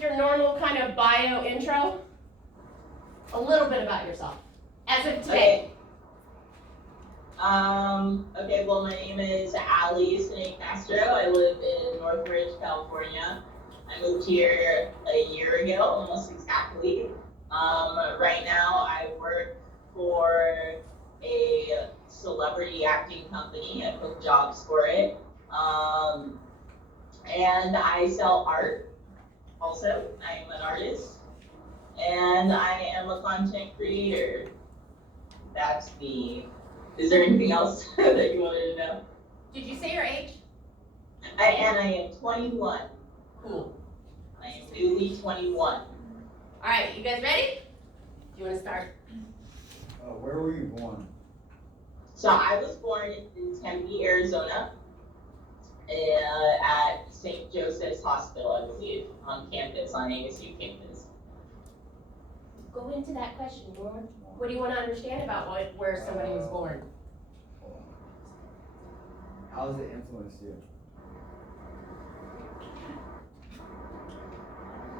Your normal kind of bio intro, a little bit about yourself as of today. Okay, well, my name is Ali Snake Castro. I live in Northridge, California. I moved here a year ago, almost exactly. Right now, I work for a celebrity acting company. I book jobs for it. And I sell art also. I'm an artist. And I am a content creator. That's me. Is there anything else that you wanted to know? Did you say your age? I am 21. Cool. I am newly 21. All right, you guys ready? Do you want to start? Where were you born? So I was born in Tempe, Arizona, at St. Joseph's Hospital, I believe, on campus, on ASU campus. Go into that question, Lauren. What do you want to understand about where somebody was born? How has it influenced you?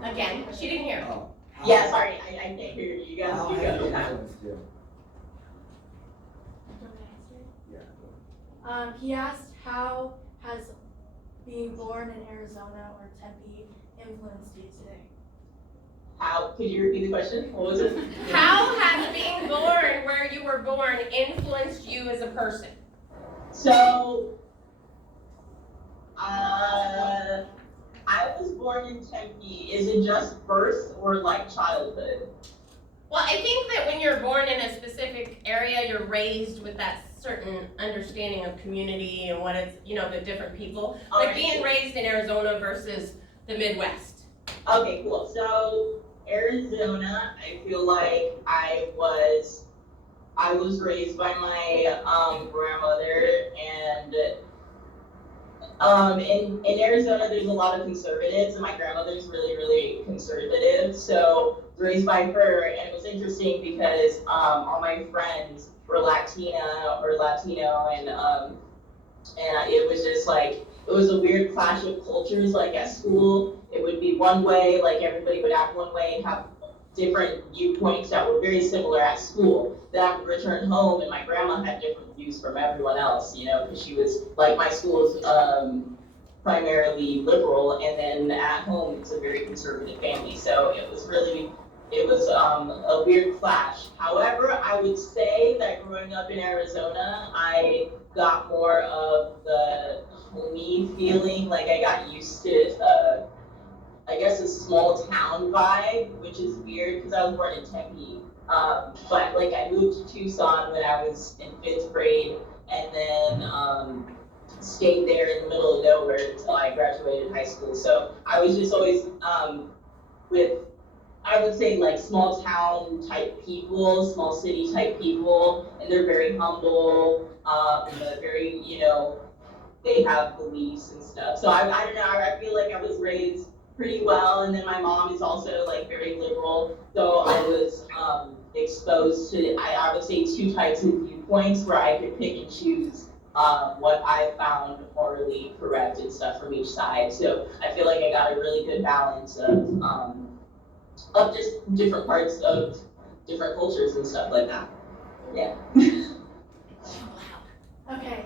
Again, she didn't hear. Oh, Yeah, sorry, I can't hear you. You guys How do has it go. influenced you? Yeah. He asked how has being born in Arizona or Tempe influenced you today? How, could you repeat the question? What was it? How has being born where you were born influenced you as a person? So, I was born in Tempe. Is it just birth or like childhood? Well, I think that when you're born in a specific area, you're raised with that certain understanding of community and what it's, the different people. Like being raised in Arizona versus the Midwest. Okay, cool. So Arizona, I feel like I was raised by my grandmother, and in Arizona there's a lot of conservatives, and my grandmother's really, really conservative. So raised by her, and it was interesting because all my friends were Latina or Latino, and it was just like, it was a weird clash of cultures. Like at school, it would be one way, like everybody would act one way and have different viewpoints that were very similar at school. Then I would return home, and my grandma had different views from everyone else, because she was, like, my school is primarily liberal, and then at home it's a very conservative family. So it was a weird clash. However, I would say that growing up in Arizona, I got more of the homey feeling. Like I got used to, I guess, a small town vibe, which is weird because I was born in Tempe. But like I moved to Tucson when I was in 5th grade, and then stayed there in the middle of nowhere until I graduated high school. So I was just always with, I would say, like small town type people, small city type people, and they're very humble, very, they have beliefs and stuff. So I don't know, I feel like I was raised pretty well, and then my mom is also like very liberal. So I was exposed to, I would say, 2 types of viewpoints where I could pick and choose what I found morally correct and stuff from each side. So I feel like I got a really good balance of just different parts of different cultures and stuff like that. Yeah. Okay,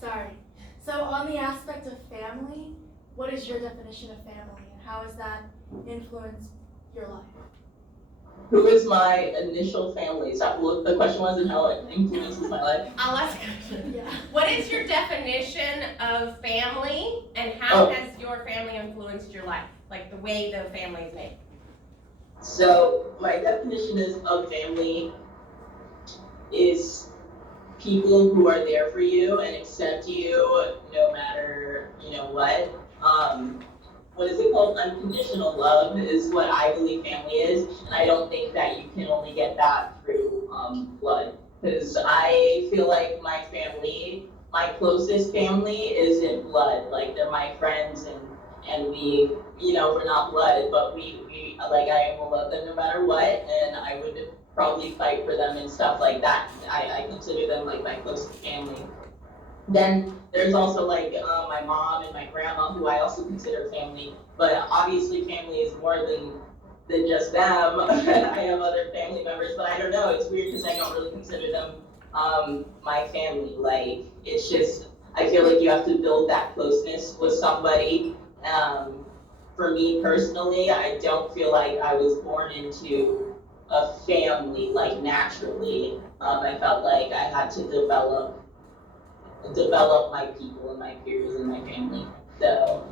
sorry. So on the aspect of family, what is your definition of family, and how has that influenced your life? Who is my initial family? Is that what the question was, and how it influences my life? I'll ask a question. Yeah. What is your definition of family, and how has your family influenced your life? Like the way the family is made? So my definition of family is people who are there for you and accept you no matter what. What is it called? Unconditional love is what I believe family is, and I don't think that you can only get that through blood. Because I feel like my family, my closest family, isn't blood. Like they're my friends, and we, we're not blood, but we like, I will love them no matter what, and I would probably fight for them and stuff like that. I consider them like my closest family. Then there's also like my mom and my grandma, who I also consider family. But obviously, family is more than just them. I have other family members, but I don't know. It's weird because I don't really consider them my family. Like it's just I feel like you have to build that closeness with somebody. For me personally, I don't feel like I was born into a family like naturally. I felt like I had to develop my people and my peers and my family. So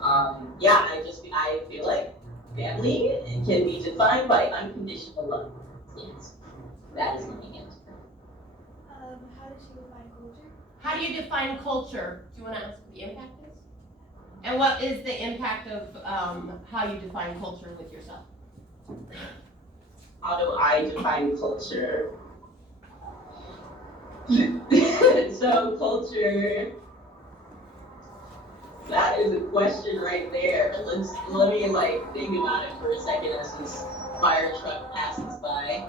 yeah, I feel like family can be defined by unconditional love. Yes, that is my answer. How did you define culture? How do you define culture? Do you want to ask what the impact is? And what is the impact of how you define culture with yourself? How do I define culture? So culture, that is a question right there. Let me like think about it for a second as this fire truck passes by.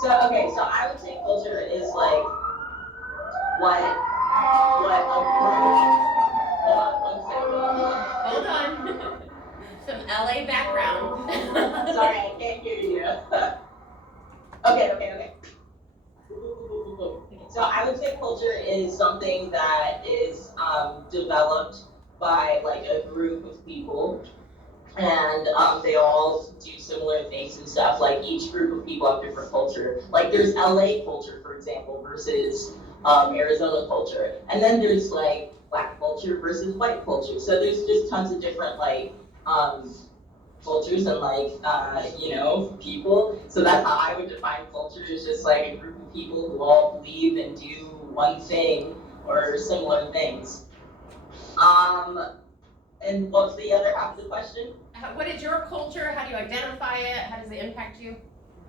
So I would say culture is like what a group. Hold on one second. Hold on. Some LA background. Sorry, I can't hear you. Okay. So I would say culture is something that is developed by like a group of people, and they all do similar things and stuff. Like each group of people have different culture. Like there's LA culture, for example, versus Arizona culture, and then there's like black culture versus white culture. So there's just tons of different like cultures and like people. So that's how I would define culture. Is just like a group of people who all believe and do one thing or similar things. And what's the other half of the question? What is your culture? How do you identify it? How does it impact you?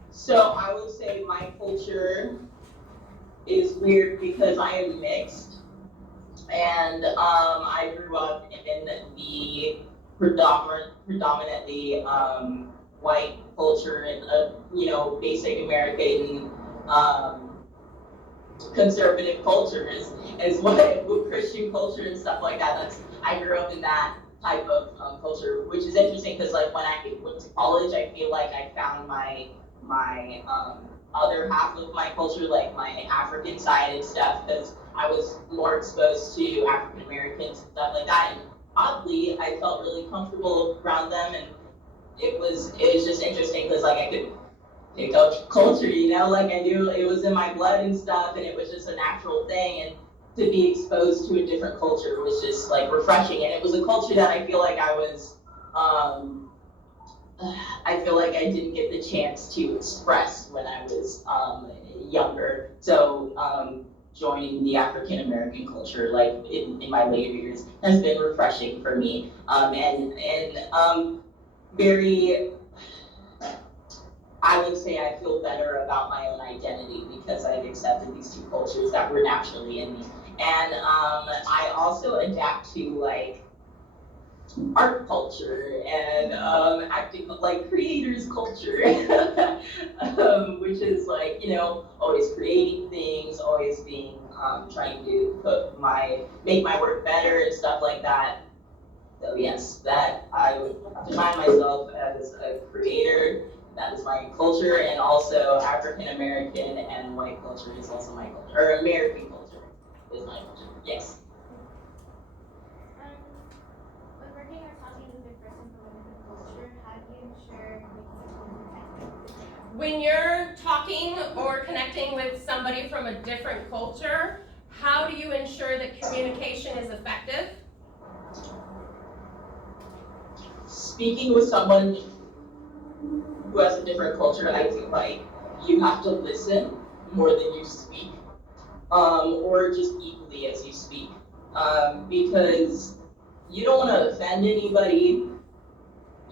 So I would say my culture is weird because I am mixed, and I grew up in the predominantly white culture and basic American conservative culture is what Christian culture and stuff like that. I grew up in that type of culture, which is interesting because like when I went to college, I feel like I found my other half of my culture, like my African side and stuff, because I was more exposed to African Americans and stuff like that. And oddly, I felt really comfortable around them, and it was just interesting because like I could pick up culture, like I knew it was in my blood and stuff, and it was just a natural thing. And to be exposed to a different culture was just like refreshing, and it was a culture that I feel like I feel like I didn't get the chance to express when I was younger. So joining the African American culture, like in my later years, has been refreshing for me, and very. I would say I feel better about my own identity because I've accepted these two cultures that were naturally in me, and I also adapt to like art culture and acting like creators culture, which is like always creating things, always being trying to make my work better and stuff like that. So yes, that I would define myself as a creator. That is my culture, and also African American and white culture is also my culture, or American culture is my culture. Yes. When working or talking with a person from a different culture, how do you ensure When you're talking or connecting with somebody from a different culture, how do you ensure that communication is effective? Speaking with someone who has a different culture, I feel like you have to listen more than you speak, or just equally as you speak, because you don't want to offend anybody.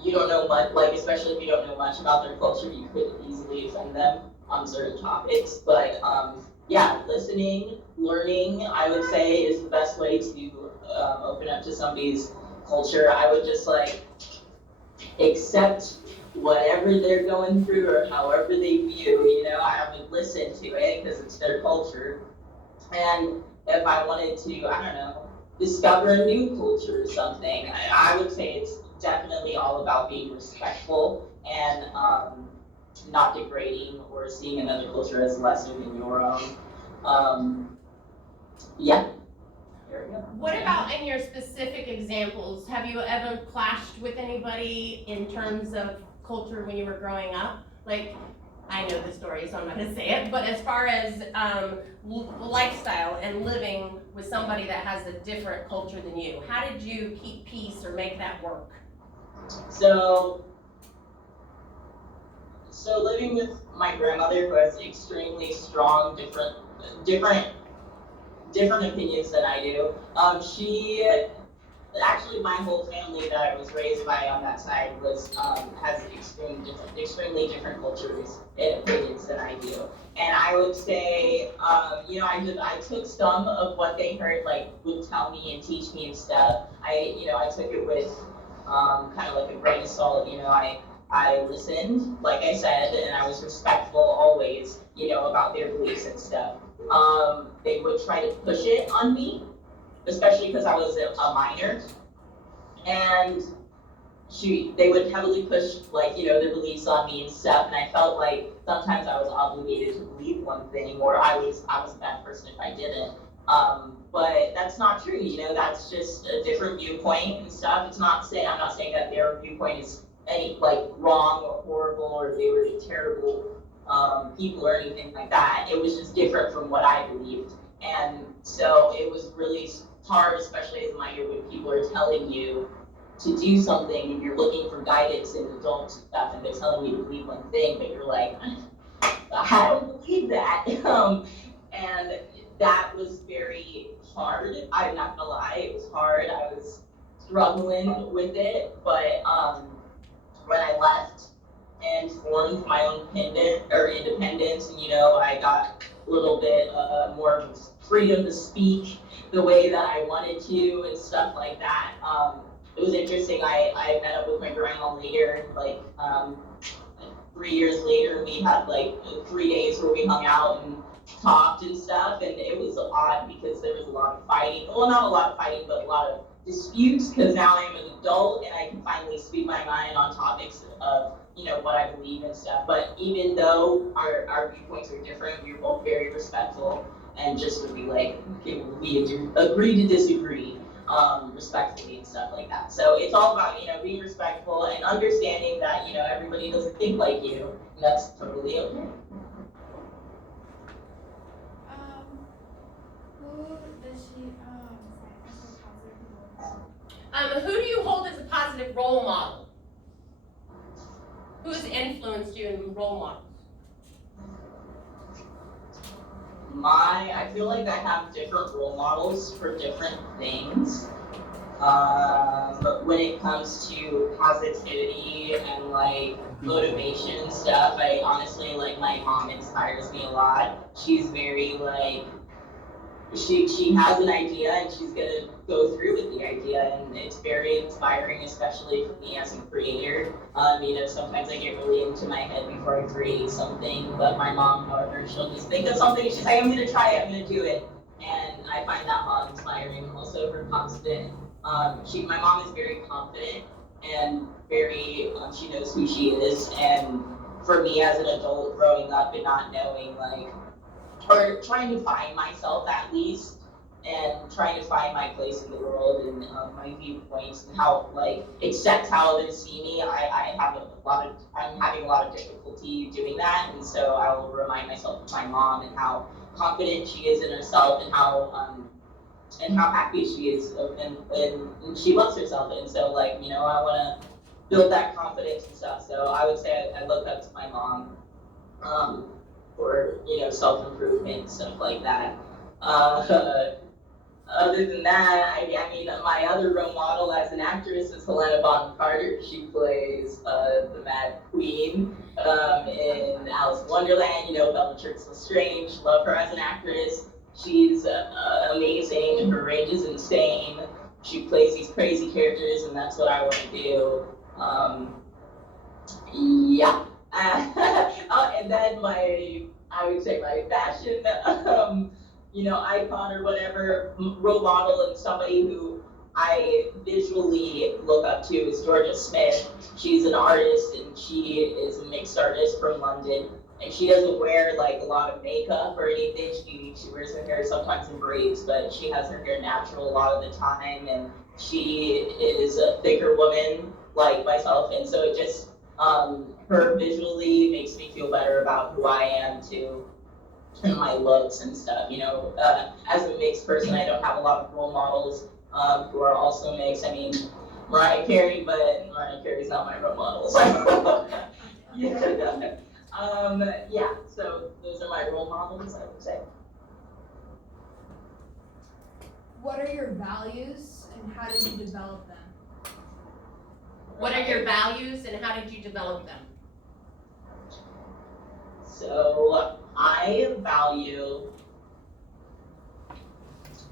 You don't know much, like especially if you don't know much about their culture, you could easily offend them on certain topics. But yeah, listening, learning, I would say is the best way to open up to somebody's culture. I would just like accept whatever they're going through or however they view, I would listen to it because it's their culture. And if I wanted to, I don't know, discover a new culture or something, I would say it's definitely all about being respectful and not degrading or seeing another culture as lesser than your own. Yeah. There we go. What about in your specific examples? Have you ever clashed with anybody in terms of culture when you were growing up? Like, I know the story, so I'm not gonna say it, but as far as lifestyle and living with somebody that has a different culture than you, how did you keep peace or make that work? So living with my grandmother, who has extremely strong, different opinions than I do. Actually, my whole family that I was raised by on that side has extremely different cultures and opinions than I do. And I would say, I took some of what they heard, like would tell me and teach me and stuff. I took it with kind of like a grain of salt. I listened, like I said, and I was respectful always, about their beliefs and stuff. They would try to push it on me, especially because I was a minor, and they would heavily push, like, their beliefs on me and stuff, and I felt like sometimes I was obligated to believe one thing, or I was a bad person if I didn't. But that's not true, that's just a different viewpoint and stuff. I'm not saying that their viewpoint is any, like, wrong or horrible, or they were terrible people or anything like that. It was just different from what I believed. And so it was really hard, especially as a minor, when people are telling you to do something and you're looking for guidance in adults and stuff, and they're telling you to believe one thing, but you're like, I don't believe that. And that was very hard. I'm not gonna lie, it was hard. I was struggling with it, but when I left and formed my own independence, and I got a little bit more freedom to speak the way that I wanted to and stuff like that. It was interesting. I met up with my grandma later, like 3 years later. We had like 3 days where we hung out and talked and stuff, and it was odd because there was a lot of fighting. Well, not a lot of fighting, but a lot of disputes, because now I'm an adult and I can finally speak my mind on topics of what I believe and stuff. But even though our viewpoints are different, we were both very respectful and just would be like, okay, we agree to disagree respectfully and stuff like that. So it's all about being respectful and understanding that everybody doesn't think like you, and that's totally okay. Who do you hold as a positive role model? Who's influenced you in role models? I feel like I have different role models for different things. But when it comes to positivity and like motivation and stuff, I honestly, like, my mom inspires me a lot. She's very like, she has an idea and she's gonna go through with the idea, and it's very inspiring, especially for me as a creator. Sometimes I get really into my head before I create something, but my mom, however, she'll just think of something, she's like, I'm gonna try it, I'm gonna do it. And I find that awe-inspiring. Also her constant, my mom is very confident and very, she knows who she is. And for me as an adult growing up and not knowing, like, or trying to find myself at least, and trying to find my place in the world and my viewpoints and how, like, accept how others see me. I'm having a lot of difficulty doing that, and so I will remind myself of my mom and how confident she is in herself, and how happy she is, and she loves herself, and so, like, I want to build that confidence and stuff. So I would say I look up to my mom for self-improvement and stuff like that. Other than that, I mean, my other role model as an actress is Helena Bonham Carter. She plays the Mad Queen in Alice in Wonderland. Bella Trix Lestrange. Love her as an actress. She's amazing. Her range is insane. She plays these crazy characters, and that's what I want to do. Yeah. And then I would say my fashion, icon or whatever, role model, and somebody who I visually look up to is Georgia Smith. She's an artist and she is a mixed artist from London. And she doesn't wear like a lot of makeup or anything. She wears her hair sometimes in braids, but she has her hair natural a lot of the time. And she is a thicker woman like myself, and so it just her visually makes me feel better about who I am too, and my looks and stuff. As a mixed person, I don't have a lot of role models who are also mixed. I mean, Mariah Carey, but Mariah Carey's not my role model. So yeah. So those are my role models, I would say. What are your values and how did you develop them? What are your values and how did you develop them? So I value,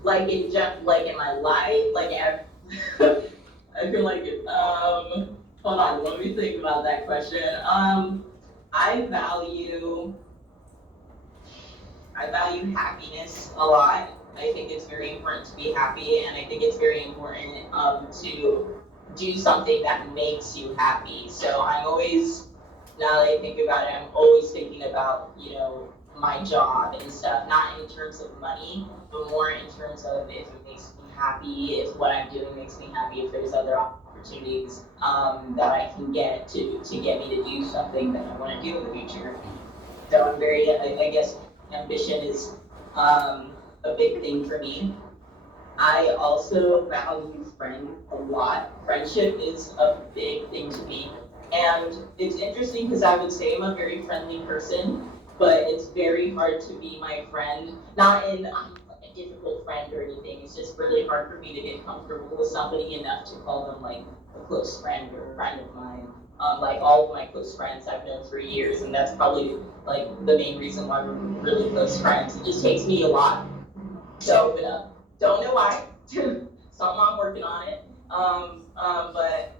like in my life, I feel like hold on, let me think about that question. I value happiness a lot. I think it's very important to be happy, and I think it's very important to do something that makes you happy. So I'm always, now that I think about it, I'm always thinking about, my job and stuff, not in terms of money, but more in terms of if it makes me happy, if what I'm doing makes me happy, if there's other opportunities that I can get to get me to do something that I want to do in the future. So I'm very, I guess, ambition is a big thing for me. I also value friends a lot. Friendship is a big thing to me. And it's interesting because I would say I'm a very friendly person, but it's very hard to be my friend. Not in a difficult friend or anything. It's just really hard for me to get comfortable with somebody enough to call them like a close friend or a friend of mine. Like all of my close friends I've known for years, and that's probably like the main reason why we're really close friends. It just takes me a lot to open up. Don't know why. Something I'm working on it. But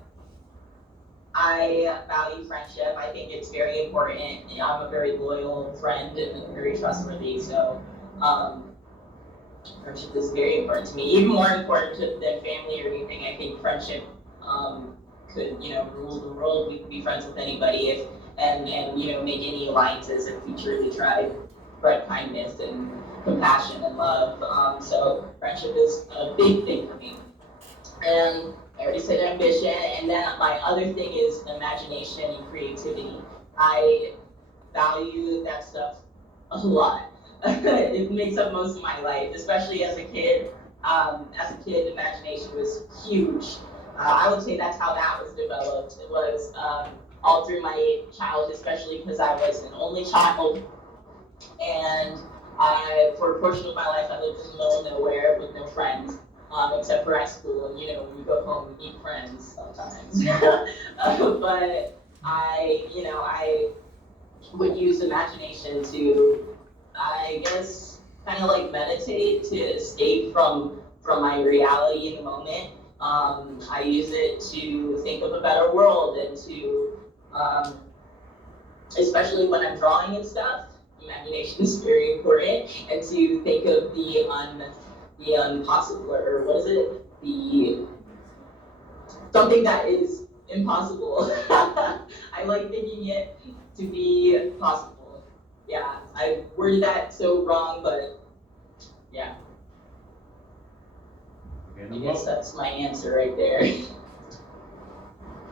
I value friendship. I think it's very important. I'm a very loyal friend and very trustworthy. So friendship is very important to me. Even more important than family or anything. I think friendship could rule the world. We could be friends with anybody if and make any alliances if we truly tried. Spread kindness and compassion and love. So friendship is a big thing for me. And I already said ambition, and then my other thing is imagination and creativity. I value that stuff a lot. It makes up most of my life, especially as a kid. Imagination was huge. I would say that's how that was developed. It was all through my childhood, especially because I was an only child. And for a portion of my life, I lived in the middle of nowhere with no friends, except for at school. And when we go home, we meet friends sometimes. But I would use imagination to, I guess, kind of like meditate, to escape from my reality in the moment. I use it to think of a better world and to, especially when I'm drawing and stuff. Imagination is very important, and to think of the impossible, or what is it? The something that is impossible. I like thinking it to be possible. Yeah, I worded that so wrong, but yeah. Okay, I guess that's my answer right there.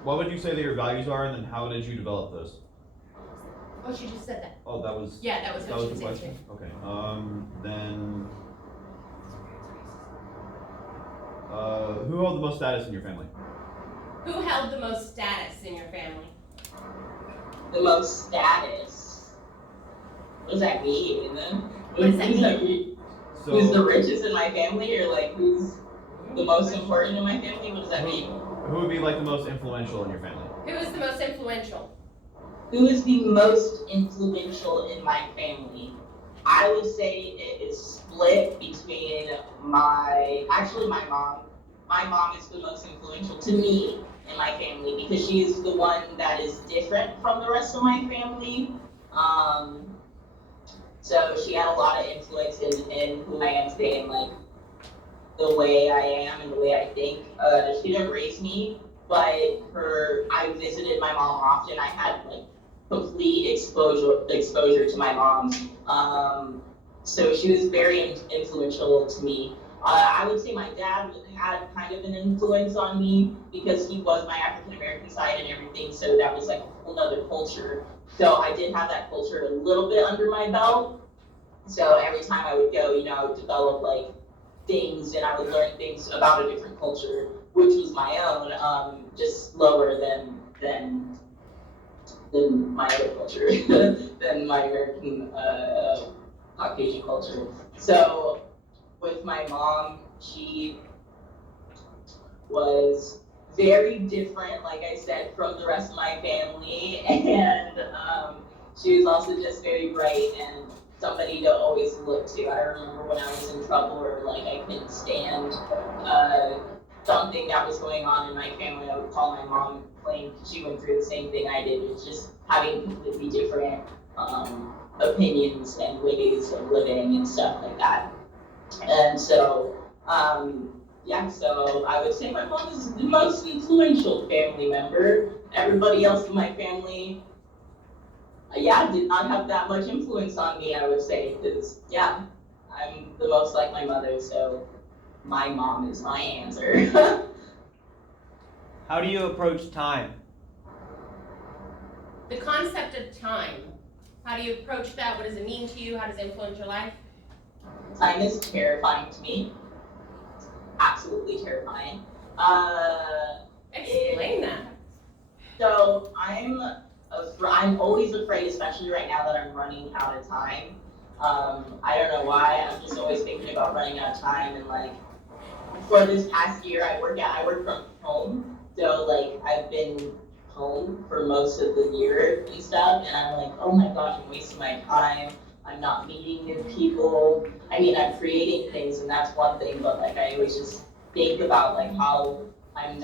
what would you say that your values are, and then how did you develop those? Oh, she just said that. Oh, that was Yeah, that was what she the said question. too. Okay. Then who held the most status in your family? Who held the most status in your family? The most status. What does that mean? What does that mean? So, Who's the richest in my family, or like who's the most important in my family? What does that mean? who would be like the most influential in your family? Who is the most influential? Who is the most influential in my family? I would say it is split between my mom my mom is the most influential to me in my family because she is the one that is different from the rest of my family. So she had a lot of influence in who I am today and like the way I am and the way I think. She didn't raise me, but I visited my mom often. I had like complete exposure to my mom. So she was very influential to me. I would say my dad had kind of an influence on me because he was my African American side and everything. So that was like a whole other culture. So I did have that culture a little bit under my belt. So every time I would go, I would develop like things and I would learn things about a different culture, which was my own, just slower than my other culture, than my American Caucasian culture. So with my mom, she was very different, like I said, from the rest of my family, and she was also just very bright and somebody to always look to. I remember when I was in trouble or like I couldn't stand something that was going on in my family, I would call my mom and complain because she went through the same thing I did. It was just having completely different opinions and ways of living and stuff like that. And so, so I would say my mom is the most influential family member. Everybody else in my family, did not have that much influence on me, I would say, because, I'm the most like my mother, so my mom is my answer. How do you approach time? The concept of time, how do you approach that? What does it mean to you? How does it influence your life? Time is terrifying to me. Absolutely terrifying. Explain that. So I'm always afraid, especially right now that I'm running out of time. I don't know why. I'm just always thinking about running out of time. And like for this past year, I work from home. So like I've been home for most of the year and stuff. And I'm like, oh my gosh, I'm wasting my time. I'm not meeting new people. I mean, I'm creating things, and that's one thing. But like I always just think about like how I'm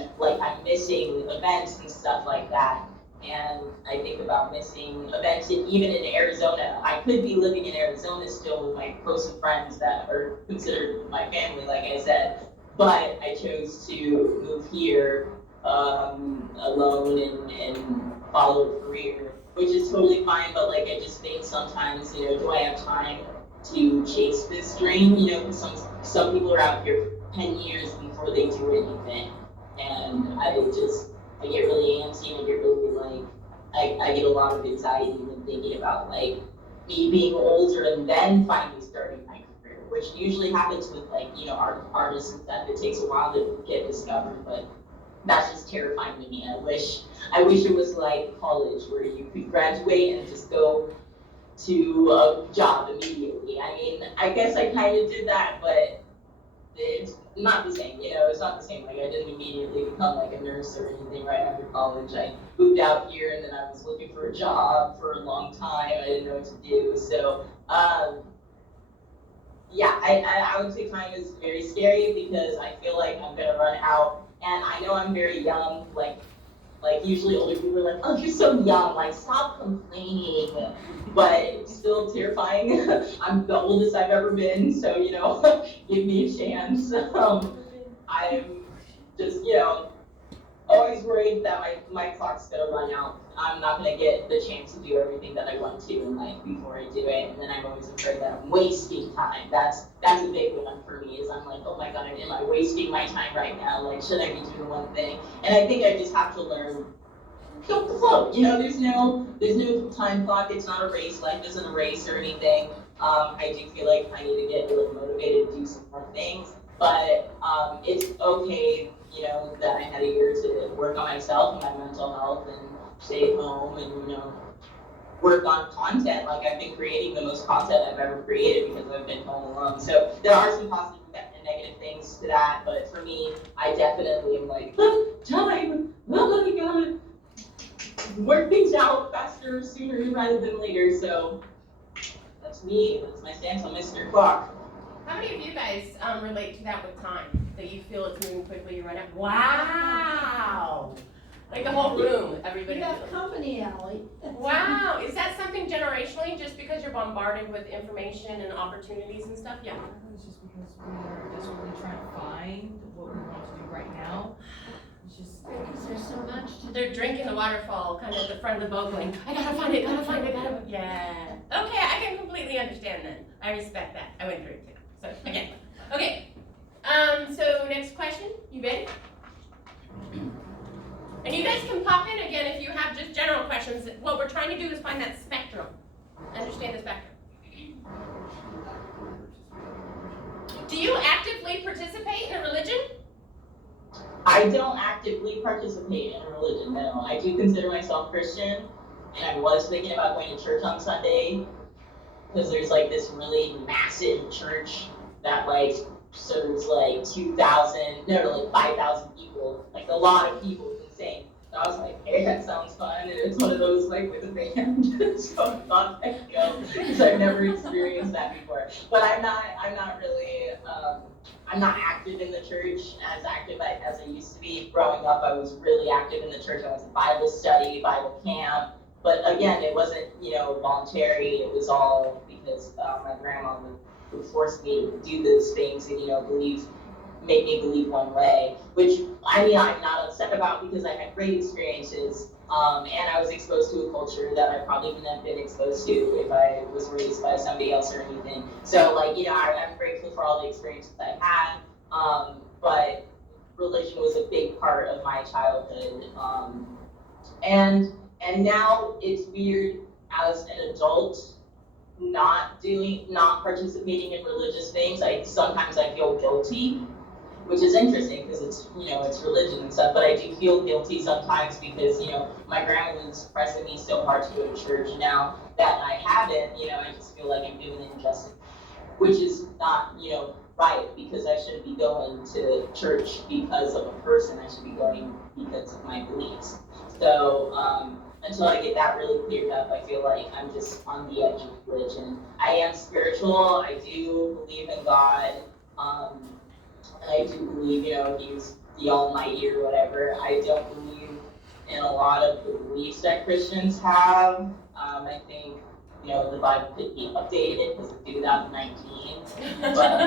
missing events and stuff like that. And I think about missing events even in Arizona. I could be living in Arizona still with my closest friends that are considered my family, like I said, but I chose to move here alone and follow a career, which is totally fine, but like I just think sometimes, do I have time to chase this dream? Because some people are out here 10 years before they do anything, and I get really antsy and I get really like, I get a lot of anxiety when thinking about like me being older and then finally starting my career, which usually happens with like, artists and stuff. It takes a while to get discovered, but that's just terrifying to me. I wish it was like college where you could graduate and just go to a job immediately. I mean, I guess I kind of did that, but it's not the same, it's not the same. Like I didn't immediately become like a nurse or anything right after college. I moved out here and then I was looking for a job for a long time. I didn't know what to do. So I would say time is very scary because I feel like I'm gonna run out, and I know I'm very young, like usually older people are like, oh, you're so young, like stop complaining, but it's still terrifying. I'm the oldest I've ever been, so give me a chance. I'm just always worried that my clock's gonna run out. I'm not gonna get the chance to do everything that I want to in life before I do it, and then I'm always afraid that I'm wasting time. That's a big one for me. Is I'm like, oh my god, am I wasting my time right now? Like, should I be doing one thing? And I think I just have to learn go with the flow. There's no time clock. It's not a race. Life isn't a race or anything. I do feel like I need to get a little motivated to do some more things, but it's okay. That I had a year to work on myself and my mental health and stay home and, work on content. Like I've been creating the most content I've ever created because I've been home alone. So there are some positive and negative things to that, but for me, I definitely am like, time, well, you gotta work things out faster, sooner rather than later. So that's me, that's my stance on Mr. Clock. How many of you guys relate to that with time? That you feel it's moving quickly, you run out? Wow! Like the whole room, everybody. You have feels- company, Ally. Wow, is that something generationally, just because you're bombarded with information and opportunities and stuff? Yeah. I think it's just because we are desperately trying to find what we want to do right now. It's just, Because there's so much to do. They're drinking the waterfall, kind of at the front of the boat going, I gotta find it, yeah. Okay, I can completely understand then. I respect that. I went through it too. So, again. Okay. So next question, you ready? And you guys can pop in again if you have just general questions. What we're trying to do is find that spectrum. Understand the spectrum. Do you actively participate in a religion? I don't actively participate in religion, no. I do consider myself Christian, and I was thinking about going to church on Sunday, because there's like this really massive church that like serves like 5,000 people, like a lot of people, it's insane. So I was like, hey, that sounds fun, and it's one of those like with a band, so I thought I'd go, because I've never experienced that before. But I'm not really, I'm not active in the church as active as I used to be. Growing up, I was really active in the church. I went to Bible study, Bible camp, but again, it wasn't, voluntary. It was all because my grandma would force me to do those things and, make me believe one way, which, I'm not upset about because I had great experiences, and I was exposed to a culture that I probably wouldn't have been exposed to if I was raised by somebody else or anything. So, I'm grateful for all the experiences I had, but religion was a big part of my childhood, and now it's weird as an adult not participating in religious things. Sometimes I feel guilty, which is interesting because it's religion and stuff, but I do feel guilty sometimes because, my grandma was pressing me so hard to go to church, and now that I haven't, I just feel like I'm doing injustice, which is not, right, because I shouldn't be going to church because of a person. I should be going because of my beliefs. So, until I get that really cleared up, I feel like I'm just on the edge of religion. I am spiritual. I do believe in God. And I do believe, he's the almighty or whatever. I don't believe in a lot of the beliefs that Christians have. I think, the Bible could be updated because it's 2019. But,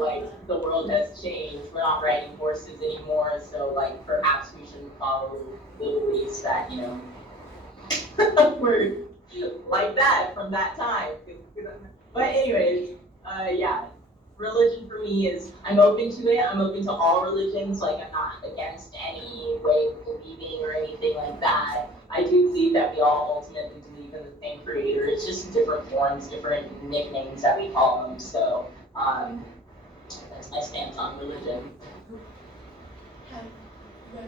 like the world has changed. We're not riding horses anymore. So like perhaps we shouldn't follow the beliefs that, were like that from that time. But anyways, yeah, religion for me is, I'm open to it. I'm open to all religions. Like, I'm not against any way of believing or anything like that. I do believe that we all ultimately believe in the same creator. It's just different forms, different nicknames that we call them. So, that's my stance on religion.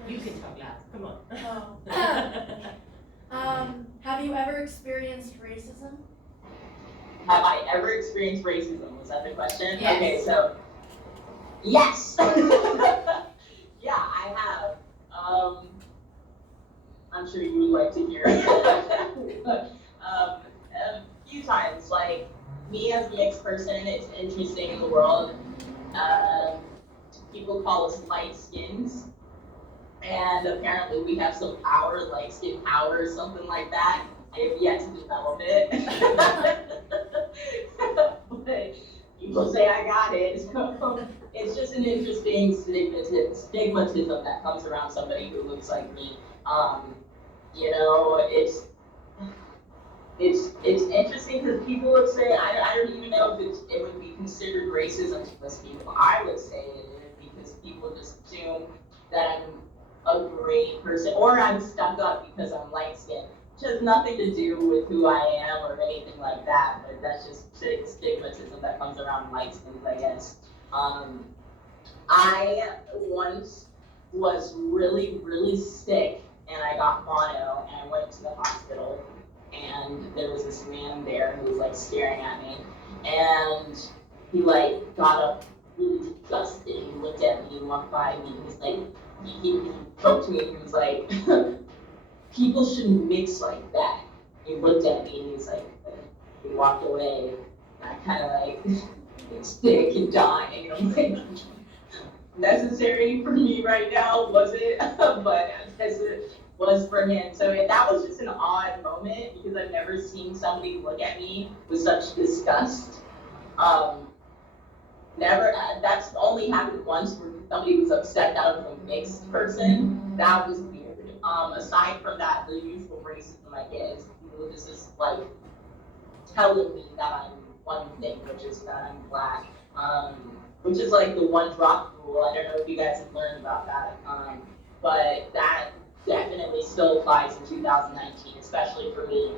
You can talk loud. Come on. Oh. Have you ever experienced racism? Have I ever experienced racism? Was that the question? Yes. Okay, so, yes! Yeah, I have. I'm sure you would like to hear. A few times, like, me as a mixed person, it's interesting in the world. People call us light skins, and apparently we have some power, light skin power or something like that. I have yet to develop it. But people say I got it. So it's just an interesting stigmatism that comes around somebody who looks like me. It's interesting because people would say, I don't even know if it would be considered racism to most people. I would say it is because people just assume that I'm a great person or I'm stuck up because I'm light skinned. Which has nothing to do with who I am or anything like that, but that's just stigmatism that comes around light skins, I guess. I once was really, really sick and I got mono and I went to the hospital and there was this man there who was like staring at me and he like got up really disgusted. He looked at me and walked by me and he was like, he spoke to me and he was like, people shouldn't mix like that. He looked at me and he was like, We walked away. And I kind of like sick and dying. I'm like, necessary for me right now, was it? But as it was for him. So that was just an odd moment because I've never seen somebody look at me with such disgust. Never, that's only happened once where somebody was upset that I was a mixed person. That was weird. Aside from that, the usual racism I get is people just like telling me that I'm one thing, which is that I'm black. Which is like the one drop rule. I don't know if you guys have learned about that. But that definitely still applies in 2019, especially for me.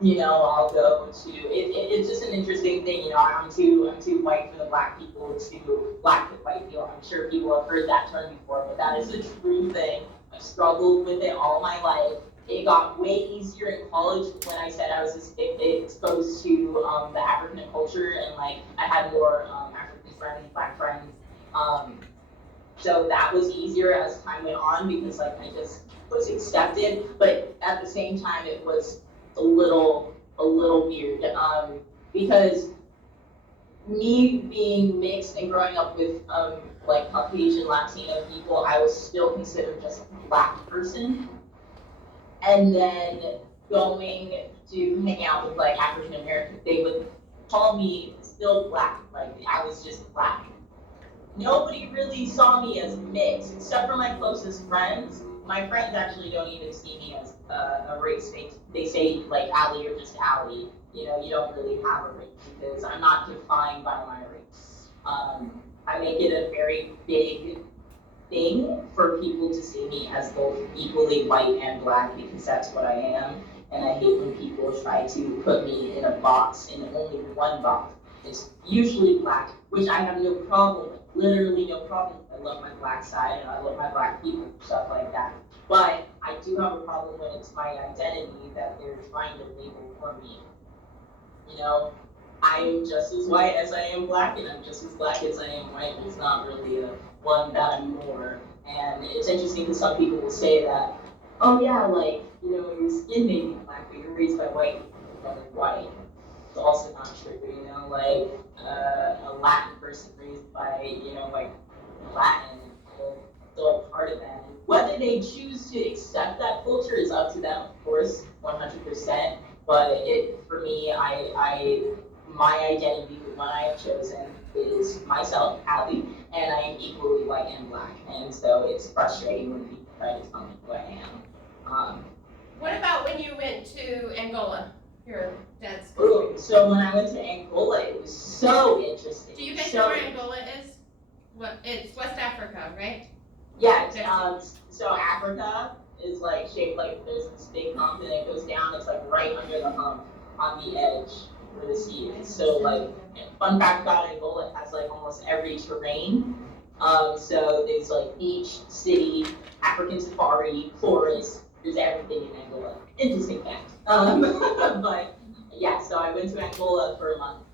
You know, I'll go to it's just an interesting thing. You know, I'm too white for the black people, too black for white people. I'm sure people have heard that term before, but that is a true thing. I've struggled with it all my life. It got way easier in college when I said I was exposed to the African culture, and like I had more African friends, black friends. So that was easier as time went on because like I just was accepted. But at the same time, it was a little weird because me being mixed and growing up with like Caucasian Latino people, I was still considered just a black person. And then going to hang out with like African Americans, they would call me still black, like I was just black. Nobody really saw me as mixed, except for my closest friends. My friends actually don't even see me as a race. They say like Allie or just Allie. You know, you don't really have a race because I'm not defined by my race. I make it a very big thing for people to see me as both equally white and black because that's what I am. And I hate when people try to put me in a box, in only one box. It's usually black, which I have no problem with, literally no problem with. I love my black side and I love my black people, stuff like that. But I do have a problem when it's my identity that they're trying to label for me. You know, I'm just as white as I am black, and I'm just as black as I am white. There's not really a one that I'm more. And it's interesting because some people will say that, oh yeah, like, you know, your skin may be black, but you're raised by white people, you're white. It's also not true, you know, like a Latin person raised by, you know, like Latin, still part of that. Whether they choose to accept that culture is up to them, of course, 100%. But for me, my identity, the one I have chosen, is myself, Allie, and I am equally white and black. And so it's frustrating when people try to tell me who I am. What about when you went to Angola, your dad's country? So when I went to Angola, it was so interesting. Do you guys know where Angola is? What, it's West Africa, right? Yeah, so Africa is like shaped like there's this big hump and it goes down, it's like right under the hump on the edge where the sea is. So like, fun fact about Angola, it has like almost every terrain. So there's like beach, city, African safari, forest, there's everything in Angola. Interesting fact. But yeah, so I went to Angola for a month.